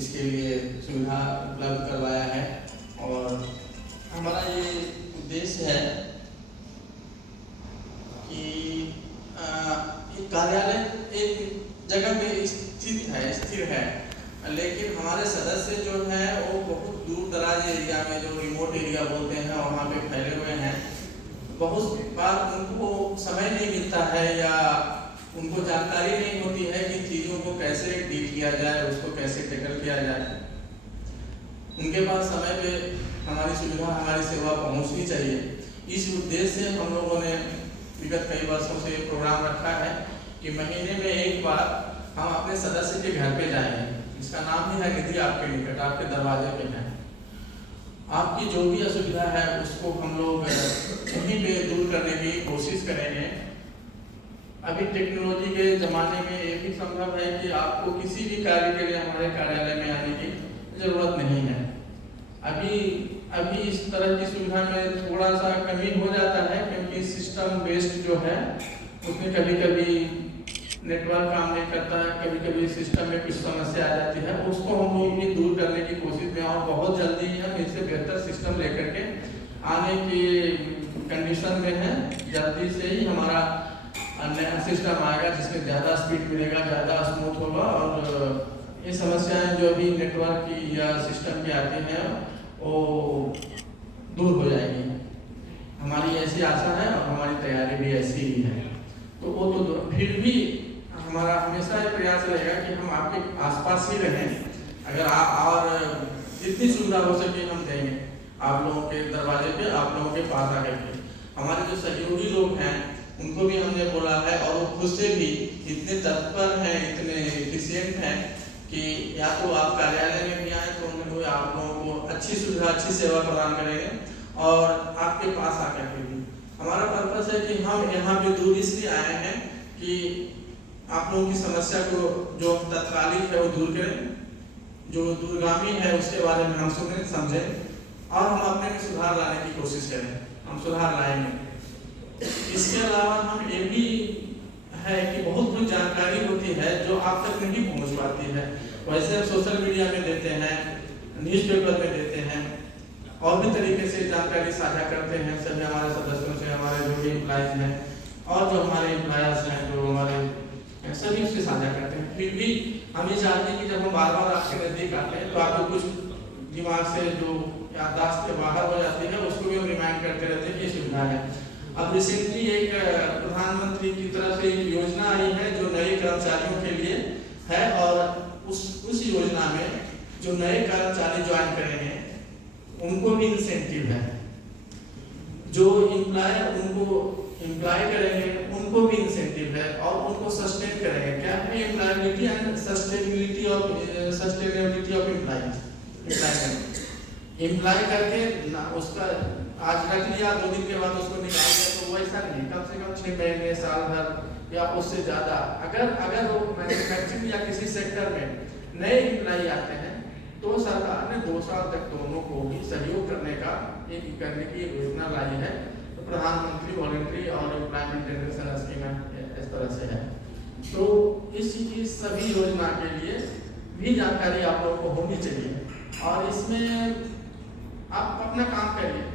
इसके लिए सुविधा उपलब्ध करवाया है। और हमारा ये उद्देश्य है कि ये कार्यालय एक जगह पे स्थिर है, लेकिन हमारे सदस्य जो हैं वो बहुत दूर दराज एरिया में, जो रिमोट एरिया बोलते हैं, वहाँ पे फैले हुए हैं। बहुत बार उनको समय नहीं मिलता है या उनको जानकारी नहीं होती है कि चीज़ों को कैसे डील किया जाए, उसको कैसे टैकल किया जाए। उनके पास समय पे हमारी सुविधा, हमारी सेवा पहुंचनी चाहिए। इस उद्देश्य से हम लोगों ने विगत कई वर्षों से प्रोग्राम रखा है कि महीने में एक बार हम अपने सदस्य के घर पे जाएंगे। इसका नाम ही है निधि आपके निकट, आपके दरवाजे पे है। आपकी जो भी असुविधा है उसको हम लोग वहीं पे दूर करने की कोशिश करेंगे। अभी टेक्नोलॉजी के ज़माने में ये भी संभव है कि आपको किसी भी कार्य के लिए हमारे कार्यालय में आने की ज़रूरत नहीं है। अभी इस तरह की सुविधा में थोड़ा सा कमी हो जाता है, क्योंकि सिस्टम बेस्ड जो है उसमें कभी कभी नेटवर्क काम नहीं करता है, कभी कभी सिस्टम में कुछ समस्या आ जाती है। उसको हम लोग भी दूर करने की कोशिश में, और बहुत जल्दी हम इससे बेहतर सिस्टम लेकर के आने की कंडीशन में है। जल्दी से ही हमारा नया सिस्टम आएगा जिसमें ज़्यादा स्पीड मिलेगा, ज़्यादा स्मूथ होगा, और ये समस्याएं जो भी नेटवर्क की या सिस्टम की आती हैं वो दूर हो जाएगी। हमारी ऐसी आशा है और हमारी तैयारी भी ऐसी ही है। तो वो तो फिर भी हमारा हमेशा ये प्रयास रहेगा कि हम आपके आसपास ही रहें। अगर आप और जितनी सुविधा हो सके हम देंगे आप लोगों के दरवाजे पे, आप लोगों के पास आकर के। हमारे जो सहयोगी लोग हैं उनको भी हमने बोला है, और वो खुद से भी इतने तत्पर हैं, इतने एफिशिएंट हैं कि या तो आप कार्यालय में भी आए तो उन्हें आप लोगों को अच्छी सुविधा, अच्छी सेवा प्रदान करेंगे, और आपके पास आकर के भी। हमारा पर्पस है कि हम यहाँ पे दूर इसलिए आए हैं कि आप लोगों की समस्या को जो तत्कालिक है वो दूर करें, जो दूरगामी है उसके बारे में हम सुनें, समझें, और हम अपने में सुधार लाने की कोशिश करें। हम सुधार लाएंगे। इसके अलावा हम ये भी है कि बहुत कुछ जानकारी होती है जो आप तक नहीं पहुंच पाती है। वैसे हम सोशल मीडिया में देते हैं, न्यूज़पेपर में देते हैं, और भी तरीके से जानकारी साझा करते हैं सभी हमारे सदस्यों से, हमारे जो भी एम्प्लॉयज हैं और जो हमारे एम्प्लॉयर्स हैं, जो हमारे सभी उससे साझा करते हैं। फिर भी हम ये चाहते हैं कि जब हम बार बार आपके नज़दीक आते हैं तो आपको कुछ दिमाग से जो याददाश्त के बाहर हो जाती है उसको भी हम रिमाइंड करते रहते हैं कि ये सुविधा है। अब रिसेंटली एक प्रधानमंत्री की तरफ से एक योजना आई है जो नए कर्मचारियों के लिए है, और उस योजना में जो नए कर्मचारी ज्वाइन करेंगे उनको भी इंसेंटिव है। जो एम्प्लॉयर उनको एम्प्लॉय करेंगे उनको भी इंसेंटिव है, और उनको सस्टेन करेंगे। क्या है employability and sustainability of employment. Employ करके ना उसका आज रख लिया, 2 दिन के बाद उसको निकाल दिया, तो वो ऐसा नहीं। कम से कम 6 महीने, साल भर या उससे ज़्यादा अगर वो मैन्युफैक्चरिंग या किसी सेक्टर में नए एम्प्लॉय आते हैं तो सरकार ने 2 साल तक दोनों को भी सहयोग करने की योजना लाई है। तो प्रधानमंत्री वॉलंटरी और एम्प्लॉयमेंट जनरेशन स्कीम इस तरह से है। तो इस सभी योजना के लिए भी जानकारी आप लोगों को होनी चाहिए, और इसमें आप अपना काम करिए।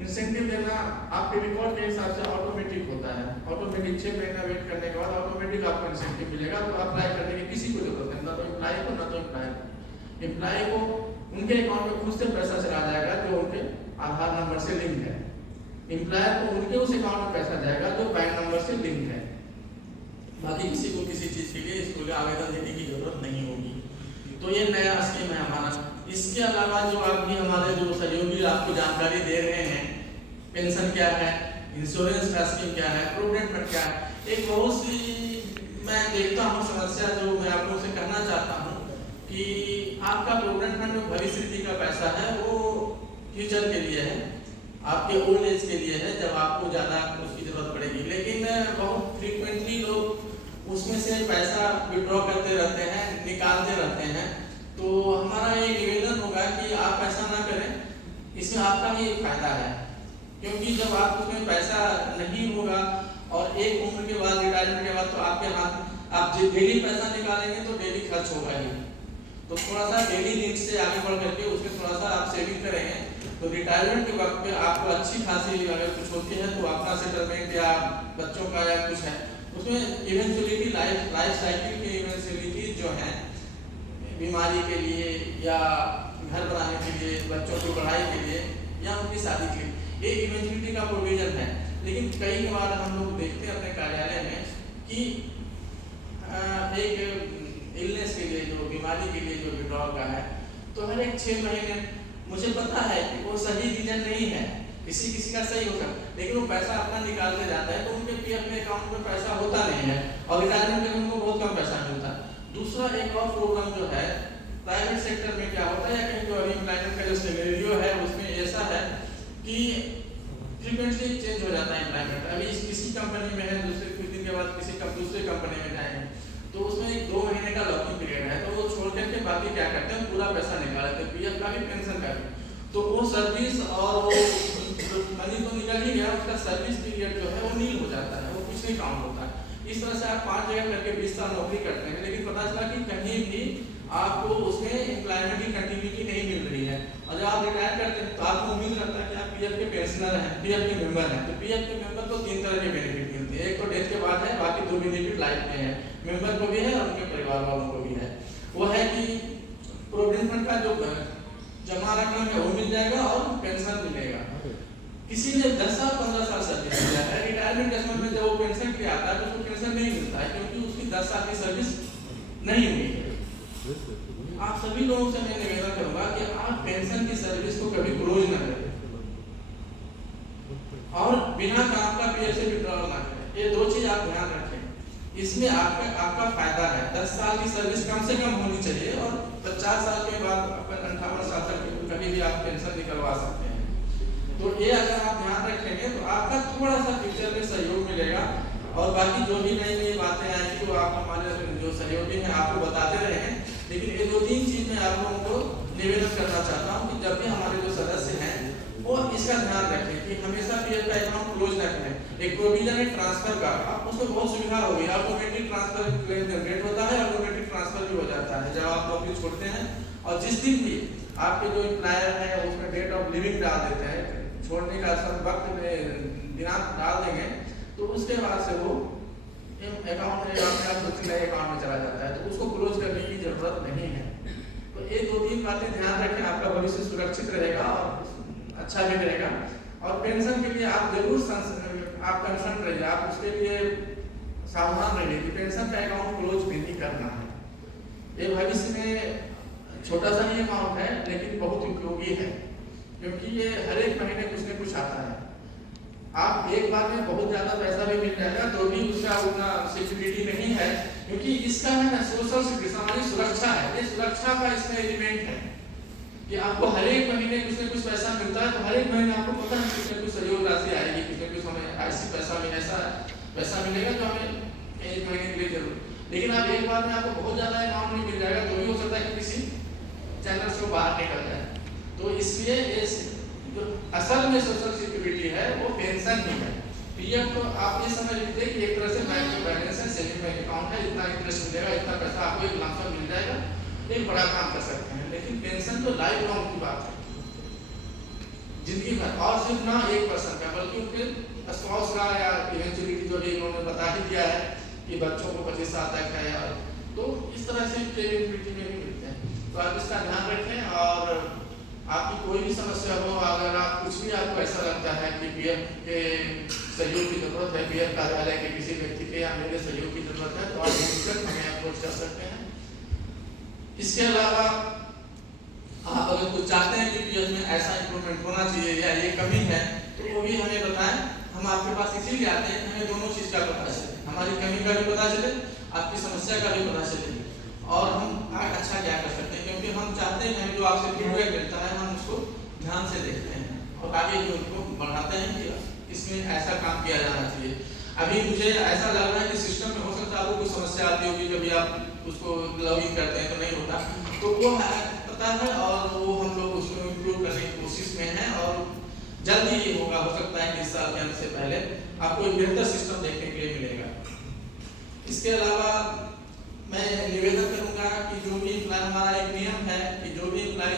इंसेंटिव देना आपके रिकॉर्ड के हिसाब से ऑटोमेटिक होता है। ऑटोमेटिक 6 महीना वेट करने के बाद ऑटोमेटिक आपको इंसेंटिव मिलेगा। तो अप्लाई करने की किसी को जरूरत नहीं, ना तो एम्प्लॉय को ना तो एम्प्लॉय को उनके अकाउंट में खुद से पैसा चला जाएगा जो उनके आधार नंबर से लिंक है। एम्प्लॉयर को उनके उस अकाउंट में पैसा जाएगा जो पैन नंबर से लिंक है। बाकी किसी को किसी चीज़ के लिए इसको आवेदन देने की जरूरत नहीं होगी। तो ये नया स्कीम है हमारा। इसके अलावा जो अभी हमारे जो सहयोगी आपको जानकारी दे रहे हैं, पेंशन क्या है, इंश्योरेंस का स्कीम क्या है, प्रोविडेंट फंड क्या है, एक बहुत सी मैं देखता हूँ समस्या जो मैं आप लोगों से कहना चाहता हूँ कि आपका प्रोविडेंट फंड जो भविष्य निधि का पैसा है वो फ्यूचर के लिए है, आपके ओल्ड एज के लिए है, जब आपको ज़्यादा उसकी जरूरत पड़ेगी। लेकिन बहुत फ्रीक्वेंटली लोग उसमें से पैसा विड्रॉ करते रहते हैं, निकालते रहते हैं। तो हमारा ये निवेदन होगा कि आप ऐसा ना करें, इसमें आपका ही फायदा है। क्योंकि जब आप उसमें पैसा नहीं होगा और एक उम्र के बाद, रिटायरमेंट के बाद, तो आपके हाथ आप डेली पैसा निकालेंगे तो डेली खर्च होगा ही। तो थोड़ा सा डेली नीड्स से आगे बढ़ करके उसमें थोड़ा सा आप सेविंग करेंगे तो रिटायरमेंट के वक्त पे आपको अच्छी खासी अगर कुछ होती है तो अपना सेटलमेंट या बच्चों का या कुछ है उसमें इवेंचुअलिटी लाइफ साइकिल की इवेंचुअलिटी जो है बीमारी के लिए या घर बनाने के लिए, बच्चों की पढ़ाई के लिए या उनकी शादी के लिए ये इवेंचुअलिटी का प्रोविजन है। लेकिन कई बार हम लोग देखते हैं अपने कार्यालय में कि एक इलनेस के लिए जो बीमारी के लिए जो विड्रॉल का है तो हर एक 6 महीने मुझे पता है कि वो सही रीजन नहीं है, किसी का सही होगा लेकिन वो पैसा अपना निकालते जाता है तो उनके भी अपने अकाउंट में पैसा होता नहीं है और रिटायरमेंट में उनको बहुत कम पैसा मिलता है। दूसरा एक और प्रॉब्लम जो है प्राइवेट सेक्टर में क्या होता है या कहीं जो एम्प्लॉयमेंट का जो सिनेरियो है उसमें ऐसा है कि फ्रीक्वेंटली चेंज हो जाता है एम्प्लॉयमेंट। अभी किसी कंपनी में है दूसरे कुछ दिन के बाद दूसरे कंपनी में जाएंगे तो उसमें एक 2 महीने का लॉकिंग पीरियड है तो वो छोड़ करके बाकी क्या करते हैं पूरा पैसा निकाल लेते हैं, पीएफ का भी पेंशन का भी। तो वो सर्विस और वो मनी तो निकल ही गया, उसका सर्विस पीरियड जो है वो नील हो जाता है, वो कुछ नहीं काउंट होता है। इस तरह से आप 5 जगह करके 20 साल नौकरी करते हैं लेकिन पता चला कि कहीं भी आपको उसमें एम्प्लॉयमेंट की कंटिन्यूटी नहीं मिल रही है और जब आप रिटायर करते हैं तो आपको उम्मीद रहता है कि आप पीएफ के पेंशनर हैं, पीएफ के मेंबर हैं। तो पीएफ के मेंबर को 3 तरह के बेनिफिट मिलते हैं, एक तो डेथ के बाद है, बाकी 2 बेनिफिट लाइफ में है, मेंबर को भी है और उनके परिवार वालों को भी है। वो है कि प्रोविडेंट फंड का जो जमा रकम है वो मिल जाएगा और पेंशन मिलेगा। किसी ने 10 साल 15 साल सर्विस किया है, रिटायरमेंट के समय में जब वो पेंशन के लिए आता है तो उसको पेंशन नहीं मिलता है क्योंकि उसकी 10 साल की सर्विस नहीं हुई है। आप सभी लोगों से मैं निवेदन करूंगा कि आप पेंशन की सर्विस को कभी क्लोज ना करें और बिना काम का पीएफ से विड्रॉल ना करें। ये 2 चीज आप ध्यान रखें, इसमें आपका फायदा है। 10 साल की सर्विस कम से कम होनी चाहिए और 50 साल के बाद 58 साल तक कभी भी आप पेंशन निकलवा सकते हैं। तो ये अगर आप ध्यान रखेंगे तो आपका थोड़ा सा फ्यूचर में सहयोग मिलेगा और बाकी जो भी नई नई बातें आएंगी तो आप हमारे जो सहयोगी हैं आपको बताते रहेंगे। लेकिन ये 2-3 चीज मैं आप लोगों को निवेदन करना चाहता हूँ कि जब भी हमारे जो सदस्य हैं वो इसका ध्यान रखें कि हमेशा पीएफ का अकाउंट क्लोज न करें। एक प्रोविजन है ट्रांसफर का, आप उसमें बहुत सुविधा होगी, ऑटोमेटिक ट्रांसफर क्लेम जनरेट होता है, ऑटोमेटिक ट्रांसफर भी हो जाता है जब आप नौकरी छोड़ते हैं। और जिस दिन भी आपके जो एम्प्लॉयर है उसमें डेट ऑफ लिविंग डाल देते हैं, छोड़ने का वक्त दिनांक डाल देंगे तो उसके बाद से वो अकाउंट में नए अकाउंट में चला जाता है तो उसको क्लोज करने की जरूरत नहीं है। तो ये 2-3 बातें ध्यान रखें, आपका भविष्य सुरक्षित रहेगा और अच्छा भी रहेगा। और पेंशन के लिए आप जरूर आप कंसर्न रहिए, आप उसके लिए सावधान रहिए कि पेंशन का अकाउंट क्लोज नहीं करना है। ये भविष्य में छोटा सा ही अमाउंट है लेकिन बहुत उपयोगी है क्योंकि ये हर एक महीने कुछ न कुछ आता है। आप एक बार में बहुत ज्यादा पैसा भी मिल जाएगा तो भी उसका उतना सिक्योरिटी नहीं है क्योंकि इसका है ना सोशल सिक्योरिटी, सामाजिक सुरक्षा है। ये सुरक्षा का इसमें एलिमेंट है कि आपको हर एक महीने कुछ न कुछ पैसा मिलता है तो हर एक महीने आपको पता है कुछ न कुछ सहयोग राशि आएगी, कुछ न कुछ हमें ऐसी पैसा मिलेगा जो हमें एक महीने के लिए जरूर। लेकिन आप एक बार में आपको बहुत ज्यादा अमाउंट नहीं मिल जाएगा तो भी हो सकता है कि किसी चैनल से बाहर निकल जाए। तो इसलिए जो असल में सोशल सिक्योरिटी है वो पेंशन ही है। पीएफ तो आप ये समझ लीजिए कि एक तरह से बैंक में बैलेंस है, सेविंग बैंक अकाउंट है, इतना इंटरेस्ट मिलेगा, इतना पैसा आपको एक लमसम मिल जाएगा, एक बड़ा काम कर सकते हैं। लेकिन पेंशन तो लाइफ लॉन्ग की बात है, जिंदगी भर, और सिर्फ ना 1% का बल्कि उनके स्पाउस का या इवेंचुअलिटी जो भी इन्होंने बता ही दिया है कि बच्चों को 25 साल तक है यार, तो इस तरह से पेरेंटिविटी में भी मिलते हैं। तो आप इसका ध्यान रखें और आपकी कोई भी समस्या हो, अगर आप कुछ भी आपको ऐसा लगता है कि पीएफ के सहयोग की जरूरत है, पीएफ कार्यालय के किसी व्यक्ति के या मेरे सहयोग की जरूरत है तो आप निश्चित हमें अप्रोच कर सकते हैं। इसके अलावा आप अगर कुछ चाहते हैं कि पीएफ में ऐसा इंप्रूवमेंट होना चाहिए या ये कमी है तो वो भी हमें बताएं। हम आपके पास इसीलिए आते हैं, हमें दोनों चीज का पता चले, हमारी कमी का भी पता चले, आपकी समस्या का भी पता चले और हम आगे अच्छा क्या कर सकते हैं, क्योंकि हम चाहते हैं जो आपसे फीडबैक मिलता है हम उसको ध्यान से देखते हैं और आगे भी उनको बढ़ाते हैं कि इसमें ऐसा काम किया जाना चाहिए। अभी मुझे ऐसा लग रहा है कि सिस्टम में हो सकता है आपको कुछ समस्या आती होगी, कभी आप उसको लॉगिन करते हैं तो नहीं होता, तो वो पता है और वो हम लोग उसको इम्प्रूव करने की कोशिश में हैं और जल्दी ही होगा, हो सकता है कि इस साल के अंत से पहले आपको एक बेहतर सिस्टम देखने के लिए मिलेगा। इसके अलावा मैं निवेदन करूंगा कि जो जो भी इम्प्लाई, हमारा एक नियम है कि जो भी इम्प्लाई